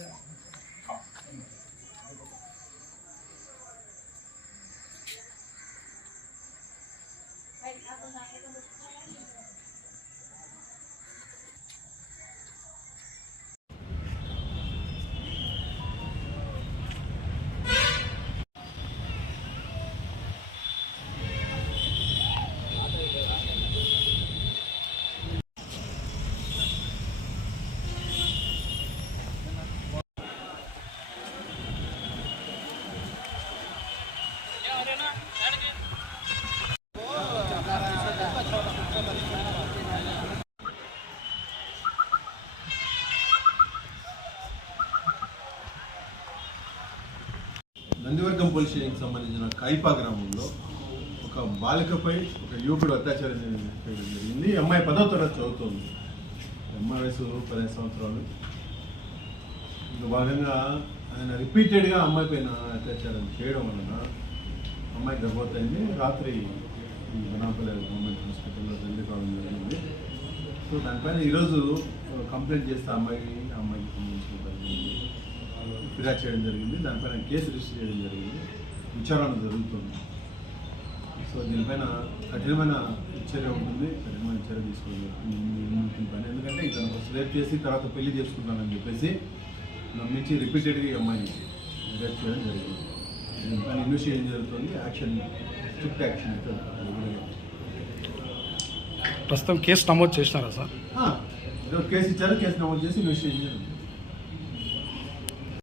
Wait, ako na. Ito Nandivargam police స్టేషన్కి సంబంధించిన కైపా గ్రామంలో ఒక బాలికపై ఒక యువకుడు అత్యాచారం జరిగింది. అమ్మాయి పదో తరగతి చదువుతోంది. అమ్మాయి వయసు పదిహేను సంవత్సరాలు. ఇందులో భాగంగా ఆయన రిపీటెడ్గా అమ్మాయి పైన అత్యాచారం చేయడం వలన అమ్మాయి గర్భవతయింది. రాత్రి ఈ బనాపల్లి గవర్నమెంట్ హాస్పిటల్లో తండ్రి కావడం జరిగింది. సో దానిపైన ఈరోజు కంప్లైంట్ చేస్తే అమ్మాయి అమ్మాయికి ఫిర్యాదు చేయడం జరిగింది. దానిపైన కేసు రిజిస్టర్ చేయడం జరిగింది. విచారణ జరుగుతుంది. సో దీనిపైన కఠినమైన చర్య ఉంటుంది. కఠినమైన చర్య తీసుకోవాలి. పైన ఎందుకంటే ఇతను ఫస్ట్ రేప్ చేసి తర్వాత పెళ్ళి చేసుకుంటానని చెప్పేసి నమ్మించి రిపీటెడ్గా అమ్మాయిని రేప్ చేయడం జరిగింది. దీనిపైన ఇన్వెస్టిగేషన్ జరుగుతుంది. యాక్షన్ స్ట్రిక్ట్ యాక్షన్ ప్రస్తుతం కేసు నమోదు చేసినారా సార్? కేసు ఇచ్చారు కేసు నమోదు చేసి ఇన్వెస్టిగేషన్ జరుగుతుంది.